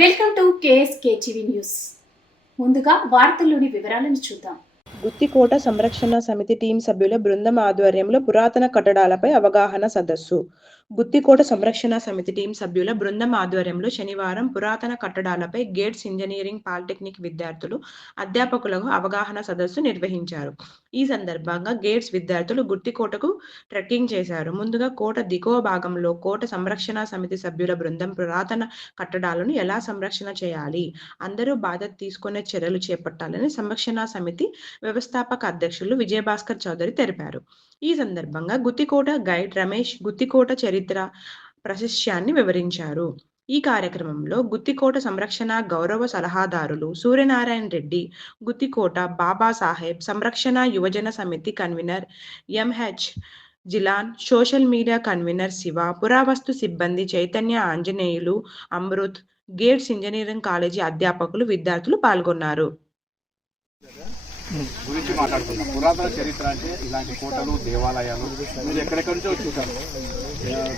Welcome to KSK TV news. ముందుగా వార్తల్లోని వివరాలను చూద్దాం. గుత్తికోట సంరక్షణ సమితి టీం సభ్యుల బృందం ఆధ్వర్యంలో పురాతన కట్టడాలపై అవగాహన సదస్సు. గుత్తికోట సంరక్షణ సమితి టీం సభ్యుల బృందం ఆధ్వర్యంలో శనివారం పురాతన కట్టడాలపై గేట్స్ ఇంజనీరింగ్ పాలిటెక్నిక్ విద్యార్థులు అధ్యాపకులకు అవగాహన సదస్సు నిర్వహించారు. ఈ సందర్భంగా గేట్స్ విద్యార్థులు గుత్తికోటకు ట్రెక్కింగ్ చేశారు. ముందుగా కోట దిగువ భాగంలో కోట సంరక్షణ సమితి సభ్యుల బృందం పురాతన కట్టడాలను ఎలా సంరక్షణ చేయాలి? అందరూ బాధ్యత తీసుకునే చర్యలు చేపట్టాలని సంరక్షణ సమితి వ్యవస్థాపక అధ్యక్షులు విజయభాస్కర్ చౌదరి తెలిపారు. ఈ సందర్భంగా గుత్తికోట గైడ్ రమేష్ గుత్తికోట చరిత్ర ప్రశస్యాన్ని వివరించారు. ఈ కార్యక్రమంలో గుత్తికోట సంరక్షణ గౌరవ సలహాదారులు సూర్యనారాయణ రెడ్డి గుత్తికోట బాబాసాహెబ్ సంరక్షణ యువజన సమితి convener MH Jilan social media convener Siva పురావస్తు సిబ్బంది Chaitanya Anjaneyulu Amrit gates engineering college అధ్యాపకులు విద్యార్థులు పాల్గొన్నారు. గురించి మాట్లాడుకుందాం. పురాతన చరిత్ర అంటే ఇలాంటి కోటలు దేవాలయాలు మీరు ఎక్కడెక్కడి నుంచో చూసారు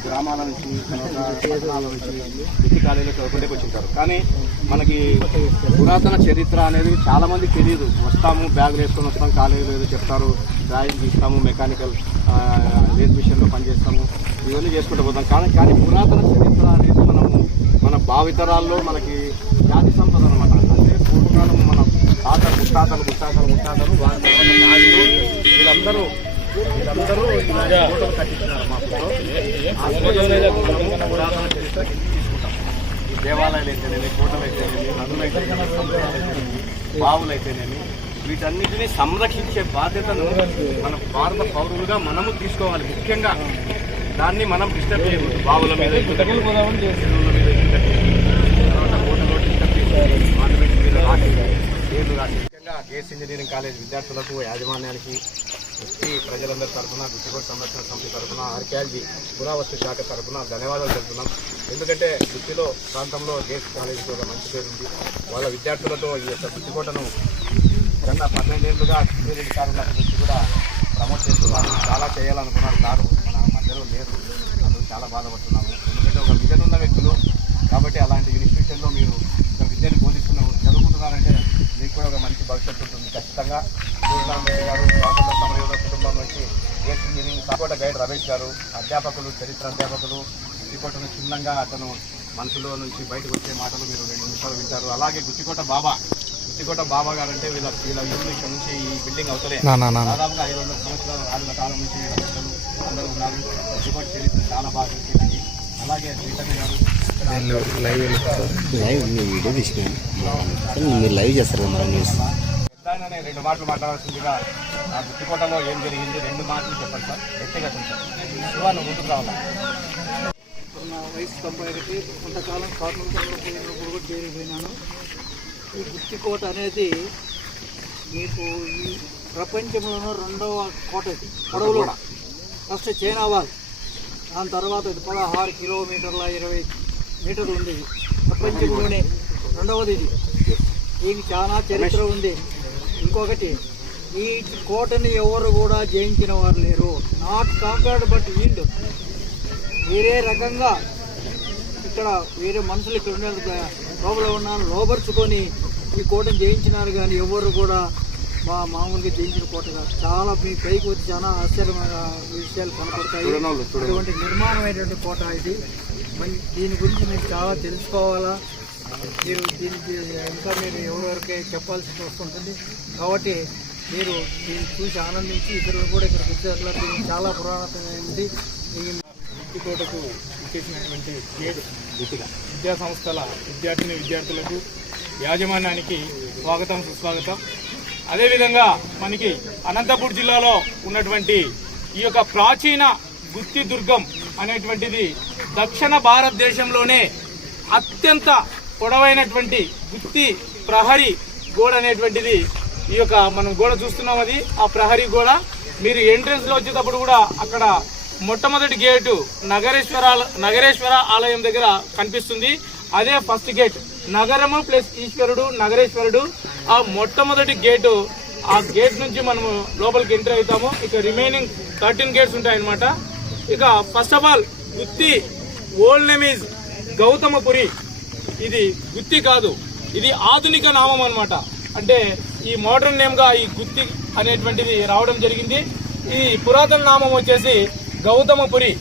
గ్రామాల నుంచి పట్టణాల నుంచి వృత్తి కాలేజీలో చదువుకుంటే వచ్చింటారు కానీ మనకి పురాతన చరిత్ర అనేది చాలామందికి తెలియదు. వస్తాము బ్యాగులు వేసుకొని వస్తాం కాలేజీలో ఏదో చెప్తారు డ్రాయింగ్ తీస్తాము మెకానికల్ లేజ్ మిషన్లో పనిచేస్తాము ఇవన్నీ చేసుకుంటూ పోతాం. కానీ కానీ పురాతన చరిత్ర అనేది మనము మన భావితరాల్లో మనకి జాతి సంపద అనమాట అంటే పూర్వకాలం మన తాత ముత్తాతలు ముత్తాతలు ముత్తాతలు వారి వీళ్ళందరూ వీళ్ళందరూ కోటలు కట్టించినారు మా. ఆ తీసుకుంటాం ఈ దేవాలయాలు అయితేనేమి కోటలు అయితేనేమి నదులు అయితేనేమి సముద్రాలు అయితేనేమి బావులు అయితేనేమి వీటన్నిటిని సంరక్షించే బాధ్యతను మన భారత పౌరులుగా మనము తీసుకోవాలి ముఖ్యంగా దాన్ని మనం డిస్టర్బ్ చేయకూడదు బావుల మీద చెరువుల మీద. తర్వాత కోటలో చేయకూడదు. ఆర్నమెంట్స్ మీద రాసి పేర్లు రాసి ముఖ్యంగా గేట్స్ ఇంజనీరింగ్ కాలేజ్ విద్యార్థులకు యాజమాన్యానికి ఎస్టీ ప్రజలందరి తరఫున గుత్తికోట సంరక్షణ సమితి తరఫున ఆర్కియాలజీ పురావస్తు శాఖ తరఫున ధన్యవాదాలు తెలుపుతున్నాం. ఎందుకంటే గుత్తిలో ప్రాంతంలో గేట్స్ కాలేజీకి ఒక మంచి పేరు ఉంది. వాళ్ళ విద్యార్థులతో ఈ యొక్క గుత్తికోటను గత పన్నెండేళ్ళుగా ఇంజనీరింగ్ కాలేజ్ నుంచి కూడా ప్రమోట్ చేస్తున్నారు. చాలా చేయాలనుకున్నారు. కాదు మన మధ్యలో లేరు. అందుకు చాలా బాధపడుతున్నాము. ఎందుకంటే ఒక విజన్ ఉన్న వ్యక్తులు కాబట్టి అలాంటి ఇన్స్టిట్యూషన్లో మీరు ఒక విద్యను బోధిస్తున్నారు చదువుకుంటున్నారంటే మీకు కూడా ఒక మంచి భవిష్యత్తు ఉంటుంది ఖచ్చితంగా సూర్యనారాయణ కుటుంబం నుంచి ఇంజనీరింగ్ సాకోట గైడ్ రమేష్ గారు అధ్యాపకులు చరిత్ర అధ్యాపకులు గుత్తికోటను చిన్నంగా అతను మనసులో నుంచి బయటకు వచ్చే మాటలు మీరు రెండు నిమిషాలు వింటారు. అలాగే గుత్తికోట బాబా గుత్తికోట బాబా గారు అంటే వీళ్ళ వీళ్ళ ఇల్లు ఇక్కడ నుంచి ఈ బిల్డింగ్ అవుతలే. దాదాపుగా ఐదు వందల సంవత్సరాల రాజుల కాలం నుంచి వీళ్ళ పెద్దలు అందరూ ఉన్నారు. గుత్తికోట చరిత్ర చాలా బాగా తెలిసింది అలాగే చైతన్య గారు. లైవ్ వీడియో తీసినాను మీరు లైవ్ చేస్తారు మన న్యూస్. పెద్దాయననే రెండు మాటలు మాట్లాడాల్సిందిగా ఆ గుత్తికోటలో ఏం జరిగింది? రెండు మాటలు చెప్పండి సార్. వ్యక్తిగతం సార్. శివ నువ్వు ముందుకు రావాలా? నా వయసు తొంభై ఒకటి. కొంతకాలం స్వాతంత్రంలో పోయినప్పుడు కూడా చేరిపోయినాను ఈ గుత్తికోట అనేది మీకు ఈ ప్రపంచంలోనూ రెండవ కోట ఇది. పొడవులో. ఫస్ట్ చైనా వాల్ దాని తర్వాత ఇది పదహారు కిలోమీటర్ల ఇరవై మీటర్లు ఉంది. ప్రపంచంలోనే రెండవది ఇది. దీనికి చాలా చరిత్ర ఉంది. ఇంకొకటి ఈ కోటని ఎవరు కూడా జయించిన వారు లేరు. నాట్ కాంపేర్డ్ బట్ వీళ్ళు వేరే రకంగా ఇక్కడ వేరే మనుషులు ఇక్కడ ఉండే లోపల ఉన్న లోపరుచుకొని ఈ కోటను జయించినారు కానీ ఎవరు కూడా మా మామూలుగా జయించిన కోట కాదు. చాలా మీ పైకి వచ్చి చాలా ఆశ్చర్యమైన విషయాలు కనపడతాయి. అటువంటి నిర్మాణమైనటువంటి కోట ఇది. దీని గురించి మీరు చాలా తెలుసుకోవాలా? మీరు దీనికి ఇంకా మీరు ఎవరెవరికై చెప్పాల్సి వస్తుంటుంది. కాబట్టి మీరు దీన్ని చూసి ఆనందించి ఇతరులు కూడా ఇక్కడికి వచ్చేట్లా దీనికి చాలా పురాతనమైనది. ఈ తోటకు ఇచ్చేసినటువంటి గేడ్ విద్యా సంస్థల విద్యార్థిని విద్యార్థులకు యాజమాన్యానికి స్వాగతం సుస్వాగతం. అదేవిధంగా మనకి అనంతపూర్ జిల్లాలో ఉన్నటువంటి ఈ యొక్క ప్రాచీన గుత్తి దుర్గం అనేటువంటిది దక్షిణ భారతదేశంలోనే అత్యంత పొడవైనటువంటి గుత్తి ప్రహరీ గోడ అనేటువంటిది ఈ యొక్క మనం గోడ చూస్తున్నాం అది ఆ ప్రహరీ గోడ. మీరు ఎంట్రన్స్లో వచ్చేటప్పుడు కూడా అక్కడ మొట్టమొదటి గేటు నగరేశ్వర నగరేశ్వర ఆలయం దగ్గర కనిపిస్తుంది. అదే ఫస్ట్ గేట్ నగరము ప్లస్ ఈశ్వరుడు నగరేశ్వరుడు. ఆ మొట్టమొదటి గేటు ఆ గేట్ నుంచి మనము లోపలికి ఎంటర్ అవుతాము. ఇక రిమైనింగ్ థర్టీన్ గేట్స్ ఉంటాయన్నమాట ఇక first of all Gooty old name is Gautamapuri. ఇది గుత్తి కాదు. ఇది ఆధునిక నామం అనమాట అంటే ఈ మోడర్న్ నేమ్గా ఈ గుత్తి అనేటువంటిది రావడం జరిగింది. ఈ పురాతన నామం వచ్చేసి గౌతమపురి.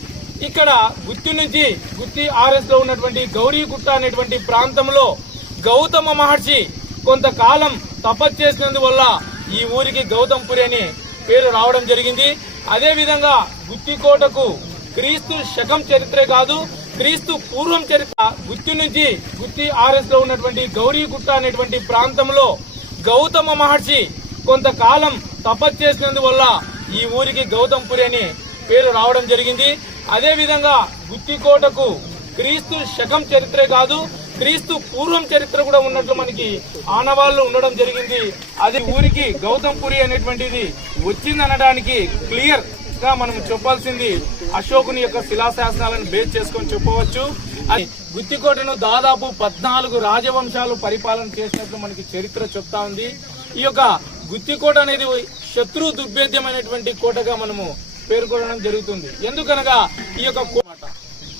ఇక్కడ గుత్తి నుంచి గుత్తి ఆర్ఎస్లో ఉన్నటువంటి గౌరీగుట్ట అనేటువంటి ప్రాంతంలో గౌతమ మహర్షి కొంతకాలం తపస్సు చేసినందువల్ల ఈ ఊరికి గౌతమ్పురి అని పేరు రావడం జరిగింది. అదేవిధంగా గుత్తికోటకు క్రీస్తు శకం చరిత్రే కాదు క్రీస్తు పూర్వం చరిత్ర గుత్తి నుంచి గుత్తి ఆర్ఎస్లో ఉన్నటువంటి గౌరీగుట్ట అనేటువంటి ప్రాంతంలో గౌతమ మహర్షి కొంతకాలం తపస్సు చేసినందువల్ల ఈ ఊరికి గౌతంపురి అని పేరు రావడం జరిగింది. అదే విధంగా గుత్తికోటకు క్రీస్తు శకం చరిత్రే కాదు క్రీస్తు పూర్వం చరిత్ర కూడా ఉన్నట్లు మనకి ఆనవాళ్ళు ఉండడం జరిగింది. అది ఊరికి గౌతంపురి అనేటువంటిది వచ్చిందనడానికి క్లియర్ గా మనం చెప్పాల్సింది అశోకుని యొక్క శిలాశాసనాలను బేస్ చేసుకొని చెప్పవచ్చు. గుత్తికోటను దాదాపు పద్నాలుగు రాజవంశాలు పరిపాలన చేసినట్లు మనకి చరిత్ర చెప్తా ఉంది. ఈ యొక్క గుత్తికోట అనేది శత్రు దుర్భేద్యమైనటువంటి కోటగా మనము పేర్కొనడం జరుగుతుంది. ఎందుకనగా ఈ యొక్క కోట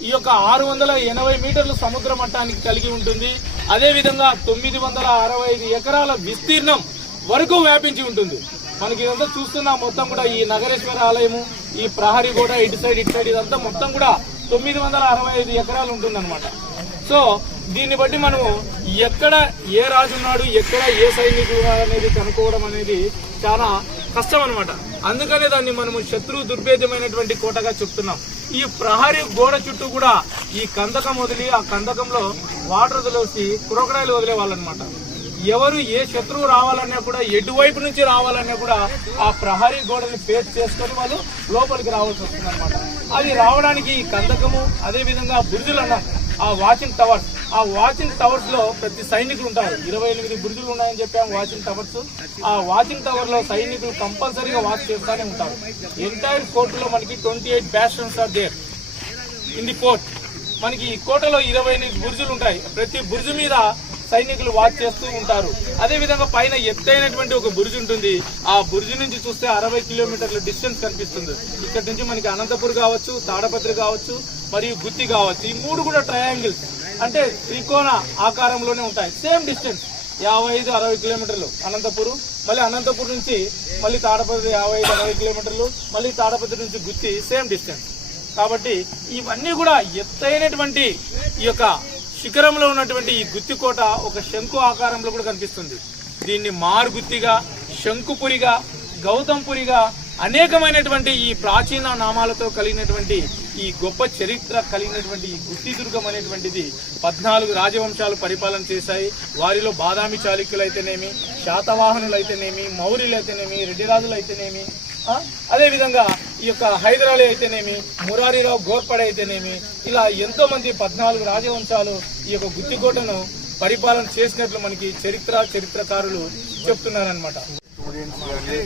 ఈ యొక్క ఆరు వందల ఎనభై మీటర్లు సముద్ర మట్టానికి కలిగి ఉంటుంది. అదేవిధంగా తొమ్మిది వందల అరవై ఐదు ఎకరాల విస్తీర్ణం వరకు వ్యాపించి ఉంటుంది. మనకి ఇదంతా చూస్తున్నాం మొత్తం కూడా ఈ నగరేశ్వర ఆలయము ఈ ప్రహరీ గోడ ఇటు సైడ్ ఇటు సైడ్ ఇదంతా మొత్తం కూడా తొమ్మిది వందల అరవై ఐదు ఎకరాలు ఉంటుందన్నమాట. సో దీన్ని బట్టి మనము ఎక్కడ ఏ రాజు ఉన్నాడు ఎక్కడ ఏ సైనికుడు అనేది కనుక్కోవడం అనేది చాలా కష్టం అనమాట అందుకనే దాన్ని మనము శత్రు దుర్భేద్యమైనటువంటి కోటగా చెప్తున్నాం. ఈ ప్రహరీ గోడ చుట్టూ కూడా ఈ కందకం వదిలి ఆ కందకంలో వాటర్ వదిలేసి క్రొకడాయిలు వదిలే వాళ్ళనమాట ఎవరు ఏ శత్రువు రావాలన్నా కూడా ఎటువైపు నుంచి రావాలన్నా కూడా ఆ ప్రహరీ గోడని ఫేస్ చేసుకొని వాళ్ళు లోపలికి రావాల్సి వస్తుంది అనమాట అది రావడానికి ఈ కందకము అదే విధంగా బుర్జులు అన్నాం ఆ వాచింగ్ టవర్స్ ఆ వాచింగ్ టవర్స్లో ప్రతి సైనికులు ఉంటారు. ఇరవై ఎనిమిది బుర్జులు ఉన్నాయని చెప్పాము వాచింగ్ టవర్స్ ఆ వాచింగ్ టవర్లో సైనికులు కంపల్సరీగా వాచ్ చేస్తూనే ఉంటారు. ఎంటైర్ కోర్టులో మనకి twenty eight bastions are there in the court మనకి ఈ కోటలో ఇరవై ఎనిమిది బుర్జులు ఉంటాయి. ప్రతి బుర్జు మీద సైనికులు వాచ్ చేస్తూ ఉంటారు. అదే విధంగా పైన ఎత్తైనటువంటి ఒక బురిజి ఉంటుంది. ఆ బురిజి నుంచి చూస్తే అరవై కిలోమీటర్ల డిస్టెన్స్ కనిపిస్తుంది. ఇక్కడ నుంచి మనకి అనంతపూర్ కావచ్చు తాడపత్రి కావచ్చు మరియు గుత్తి కావచ్చు. ఈ మూడు కూడా ట్రయాంగిల్స్ అంటే త్రికోణ ఆకారంలోనే ఉంటాయి. సేమ్ డిస్టెన్స్ యాభై ఐదు అరవై కిలోమీటర్లు. అనంతపురం మళ్ళీ అనంతపురం నుంచి మళ్ళీ తాడపత్రి యాభై ఐదు అరవై కిలోమీటర్లు మళ్ళీ తాడపత్రి నుంచి గుత్తి సేమ్ డిస్టెన్స్ కాబట్టి ఇవన్నీ కూడా ఎత్తైనటువంటి ఈ యొక్క శిఖరంలో ఉన్నటువంటి ఈ గుత్తికోట ఒక శంకు ఆకారంలో కూడా కనిపిస్తుంది. దీన్ని మారుగుత్తిగా శంకుపురిగా గౌతంపురిగా అనేకమైనటువంటి ఈ ప్రాచీన నామాలతో కలిగినటువంటి ఈ గొప్ప చరిత్ర కలిగినటువంటి ఈ గుత్తి దుర్గం అనేటువంటిది పద్నాలుగు రాజవంశాలు పరిపాలన చేశాయి. వారిలో బాదామి చాళుక్యులు అయితేనేమి శాతవాహనులు అయితేనేమి మౌర్యులు అయితేనేమి రెడ్డిరాజులు అయితేనేమి అదేవిధంగా అదే విధంగా ఈ యొక్క హైదరాలీ అయితేనేమి మురారిరావు గోర్పడ అయితేనేమి ఇలా ఎంతో మంది పద్నాలుగు రాజవంశాలు ఈ యొక్క గుత్తికోటను పరిపాలన చేసినట్లు మనకి చరిత్ర చరిత్రకారులు చెప్తున్నారనమాట స్టూడెంట్స్ కానీ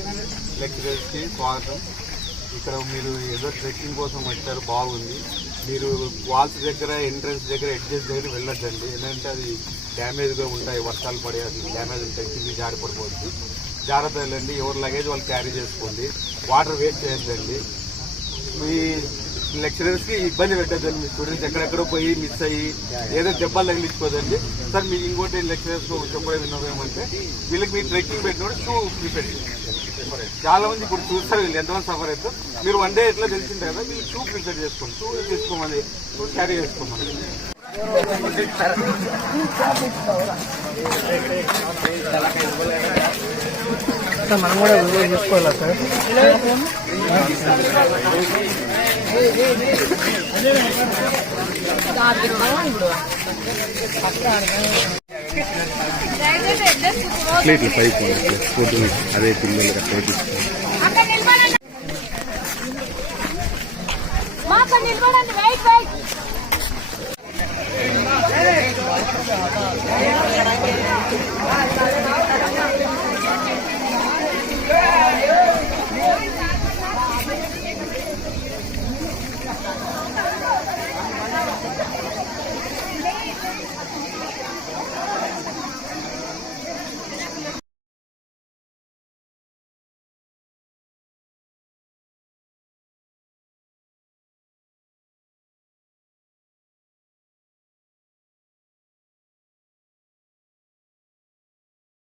లెక్చరర్స్ స్వాగతం. ఇక్కడ మీరు ఏదో ట్రెక్కింగ్ కోసం వచ్చారు బాగుంది. మీరు వాల్స్ దగ్గర ఎంట్రన్స్ దగ్గర ఎడ్జెస్ దగ్గర వెళ్ళొద్దండి. ఎందుకంటే అది డ్యామేజ్గా ఉంటాయి వర్షాలు పడే అది డ్యామేజ్ ఉంటాయి కింది జారి జాగ్రత్త వెళ్ళండి ఎవరి లగేజ్ వాళ్ళు క్యారీ చేసుకోండి వాటర్ వేస్ట్ చేయొద్దండి. మీ లెక్చరర్స్కి ఇబ్బంది పెట్టద్దండి మీ స్టూడెంట్స్ ఎక్కడెక్కడో పోయి మిస్ అయ్యి ఏదో దెబ్బలు తగిలించుకోదండి. సార్ మీ ఇంకోటి లెక్చరర్స్ చెప్పలేదు విన్నదేమంటే వీళ్ళకి మీరు ట్రెక్కింగ్ పెట్టినప్పుడు షూ ప్రిపేర్ చేయండి. చాలా మంది ఇప్పుడు చూస్తారు వీళ్ళు ఎంతమంది సఫర్ అవుతారు. మీరు వన్ డే ఎట్లా తెలిసింది కదా మీరు షూ ప్రిపేర్ చేసుకోండి షూ తీసుకోమని షూ క్యారీ చేసుకోమని. ఇట్లా పైపు ఫుడ్ అదే పిల్లలు అట్లా తీసుకుంటాం అక్కడ నిలబడండి. మా అక్కడ నిలబడండి. Wait wait